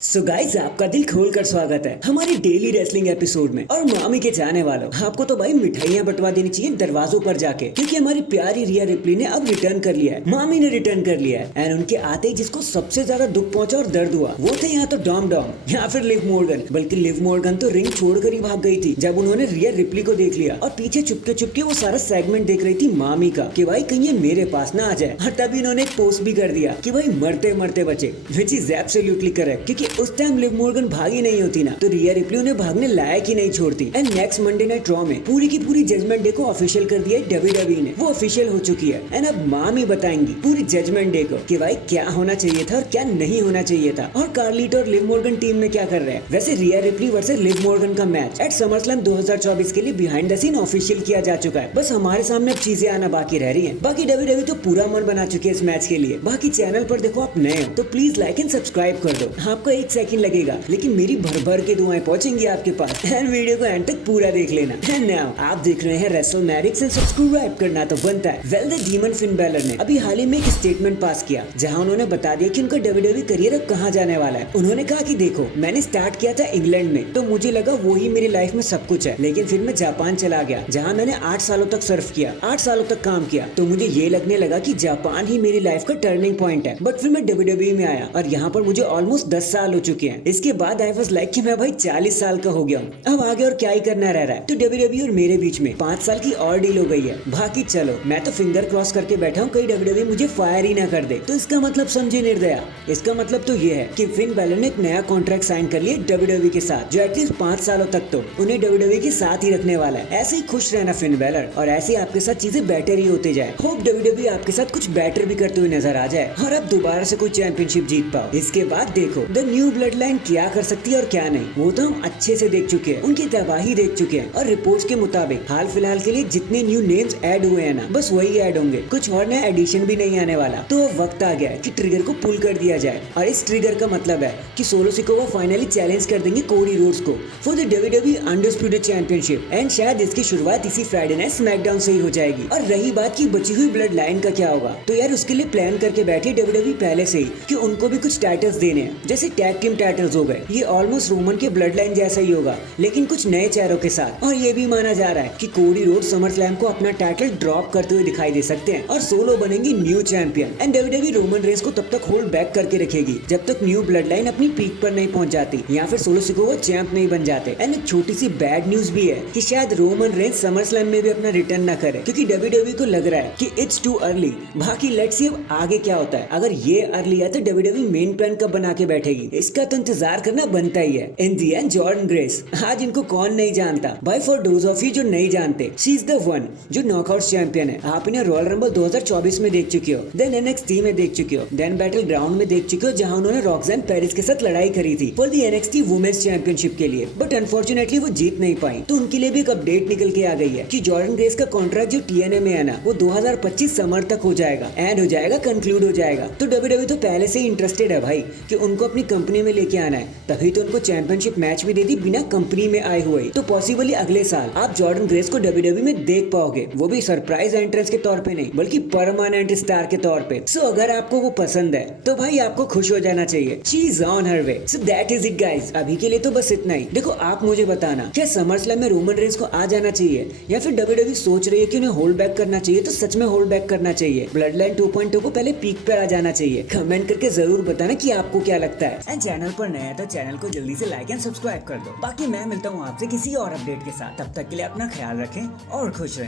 So guys आपका दिल खोल कर स्वागत है हमारे डेली रेसलिंग एपिसोड में। और मामी के चाहने वालों, आपको तो भाई मिठाइयाँ बंटवा देनी चाहिए दरवाजों पर जाके, क्योंकि हमारी प्यारी रिया रिप्ली ने अब रिटर्न कर लिया है। मामी ने रिटर्न कर लिया है एंड उनके आते ही जिसको सबसे ज्यादा दुख पहुंचा और दर्द हुआ वो थे यहाँ तो डॉम डॉम या फिर लिव मॉर्गन। बल्कि लिव मॉर्गन तो रिंग छोड़कर ही भाग गई थी जब उन्होंने रिया रिप्ली को देख लिया और पीछे चुपके चुपके वो सारा सेगमेंट देख रही थी मामी का कि भाई कहीं ये मेरे पास ना आ जाए। और तभी इन्होंने एक पोस्ट भी कर दिया कि भाई मरते मरते बचे, विच इज एब्सोल्युटली करेक्ट, क्योंकि उस टाइम लिव मॉर्गन भागी नहीं होती ना तो रिया रिप्ली उन्हें भागने लायक ही नहीं छोड़ती। And next Monday night raw में पूरी की पूरी जजमेंट डे को ऑफिशियल कर दिया डब्ल्यूडब्ल्यूई ने, वो ऑफिशियल हो चुकी है। एंड अब मामी बताएंगी पूरी जजमेंट डे को कि भाई क्या होना चाहिए था और क्या नहीं होना चाहिए था, और कार्लिट और लिव मॉर्गन टीम में क्या कर रहे हैं। वैसे रिया रिप्ली वर्सेस लिव मॉर्गन का मैच एट समरस्लैम 2024 के लिए बिहाइंड द सीन ऑफिशियल किया जा चुका है। बस हमारे सामने अब चीजें आना बाकी रह रही है। बाकी डब्ल्यूडब्ल्यूई तो पूरा मन बना चुकी है इस मैच के लिए। बाकी चैनल पर देखो आप नए हो तो प्लीज लाइक एंड सब्सक्राइब कर दो, आपको 1 सेकंड लगेगा लेकिन मेरी भर भर के दुआएं पहुंचेंगी आपके पास। एंड वीडियो को एंड तक पूरा देख लेना। एंड नाउ आप देख रहे हैं रेसलमैनिक्स एंड सब्सक्राइब करना तो बनता है। Well the demon Finn Balor ने अभी हाल ही में एक स्टेटमेंट पास किया जहां उन्होंने बता दिया कि उनका डब्ल्यूडब्ल्यूई करियर अब कहां जाने वाला है। उन्होंने कहा कि देखो मैंने स्टार्ट किया था इंग्लैंड में तो मुझे लगा वही मेरी लाइफ में सब कुछ है, लेकिन फिर मैं जापान चला गया जहाँ मैंने 8 सालों तक सर्व किया, 8 सालों तक काम किया, तो मुझे ये लगने लगा कि जापान ही मेरी लाइफ का टर्निंग पॉइंट है। बट फिर मैं डब्ल्यूडब्ल्यूई में आया और यहाँ पर मुझे ऑलमोस्ट 10 साल हो चुके हैं। इसके बाद आई वाज लाइक कि मैं भाई 40 साल का हो गया हूँ, अब आगे और क्या ही करना रह रहा है। तो डब्ल्यूडब्ल्यूई और मेरे बीच में 5 साल की और डील हो गई है। बाकी चलो मैं तो फिंगर क्रॉस करके बैठा हूँ कहीं डब्ल्यूडब्ल्यूई मुझे फायर ही ना कर दे। तो इसका मतलब समझे निर्दया, इसका मतलब तो ये है कि फिन बैलर ने एक नया कॉन्ट्रैक्ट साइन कर लिया डब्ल्यूडब्ल्यूई के साथ, जो एटलीस्ट 5 सालों तक तो उन्हें डब्ल्यूडब्ल्यूई के साथ ही रखने वाला है। ऐसे ही खुश रहना फिन बैलर, और ऐसे ही आपके साथ चीजें बेटर ही होते जाए। होप डब्ल्यूडब्ल्यूई आपके साथ कुछ बेटर भी करते हुए नजर आ जाए और आप दोबारा से कोई चैंपियनशिप जीत पाओ। इसके बाद देखो द न्यू ब्लड लाइन क्या कर सकती है और क्या नहीं, वो तो हम अच्छे से देख चुके हैं, उनकी तबाही देख चुके हैं। और रिपोर्ट्स के मुताबिक हाल फिलहाल के लिए जितने न्यू नेम्स ऐड हुए हैं ना बस वही ऐड होंगे, कुछ और नया एडिशन भी नहीं आने वाला। तो वक्त आ गया है कि ट्रिगर को पुल कर दिया जाए, और इस ट्रिगर का मतलब है कि सोलो सिकोवा फाइनली चैलेंज कर देंगे कोडी रोड्स को for the WWE undisputed championship. And शायद इसकी शुरुआत इसी फ्राइडे नाइट स्मैकडाउन से ही हो जाएगी। और रही बात की बची हुई ब्लड लाइन का क्या होगा, तो यार उसके लिए प्लान करके बैठे डब्ल्यूडब्ल्यूई पहले से ही कि उनको भी कुछ टाइटल्स देने हैं, जैसे टैग टीम टाइटल्स हो गए। ये ऑलमोस्ट रोमन के ब्लड लाइन जैसा ही होगा लेकिन कुछ नए चेहरों के साथ। और ये भी माना जा रहा है कि कोडी रोड्स समरस्लैम को अपना टाइटल ड्रॉप करते हुए दिखाई दे सकते हैं और सोलो बनेंगी new champion. And WWE Roman Reigns को तब तक होल्ड बैक करके रखेगी जब तक न्यू ब्लड लाइन अपनी पीक पर नहीं पहुंच जाती या फिर सोलो सिकोवा चैंप नहीं बन जाते। एंड एक छोटी सी बैड न्यूज भी है कि शायद रोमन रेंस समरस्लैम में भी अपना रिटर्न न करे, क्योंकि डब्ल्यूडब्ल्यूई को लग रहा है कि इट्स टू अर्ली। बाकी लेट्स सी अब आगे क्या होता है। अगर ये अर्ली है तो डब्ल्यूडब्ल्यूई मेन प्लान कब बना के बैठेगी, इसका तो इंतजार करना बनता ही है। इन दी एंड जॉर्डन ग्रेस, आज इनको कौन नहीं जानता भाई। फॉर दोज ऑफ यू जो नहीं जानते, शी इज द वन जो नॉकआउट चैंपियन है। आप इन्हें रॉयल रंबल 2024 में देख चुके हो, देन एनएक्सटी में देख चुके हो, देन बैटल ग्राउंड में देख चुके हो जहां उन्होंने रॉक्सैन पेरिस के साथ लड़ाई करी थी for the NXT women's championship के लिए। बट अनफॉर्चुनेटली वो जीत नहीं पाई, तो उनके लिए भी एक अपडेट निकल के आ गई है कि जॉर्डन ग्रेस का कॉन्ट्रैक्ट जो टीएनए में है ना वो 2025 समर तक हो जाएगा, एंड हो जाएगा, कंक्लूड हो जाएगा। तो डब्ल्यूडब्ल्यूई तो पहले से ही इंटरेस्टेड है भाई कि उनको अपनी कंपनी में लेके आना है, तभी तो उनको चैंपियनशिप मैच भी दे दी बिना कंपनी में आए हुए। तो पॉसिबली अगले साल आप जॉर्डन ग्रेस को डब्ल्यूडब्ल्यूई में देख पाओगे, वो भी सरप्राइज एंट्रेंस के तौर पे नहीं बल्कि परमानेंट स्टार के तौर पे। सो अगर आपको वो पसंद है तो भाई आपको खुश हो जाना चाहिए। She is on her way. So that is it guys, अभी के लिए तो बस इतना ही। देखो आप मुझे बताना क्या समरस्लैम में रोमन रेंस को आ जाना चाहिए या फिर डब्ल्यूडब्ल्यूई सोच रही है कि उन्हें होल्ड बैक करना चाहिए, तो सच में होल्ड बैक करना चाहिए, ब्लड लाइन 2.0 को पहले पीक पर आ जाना चाहिए। कमेंट करके जरूर बताना कि आपको क्या लगता है। एंड चैनल पर नया है तो चैनल को जल्दी से लाइक एंड सब्सक्राइब कर दो। बाकी मैं मिलता हूँ आपसे किसी और अपडेट के साथ, तब तक के लिए अपना ख्याल रखें और खुश रहें।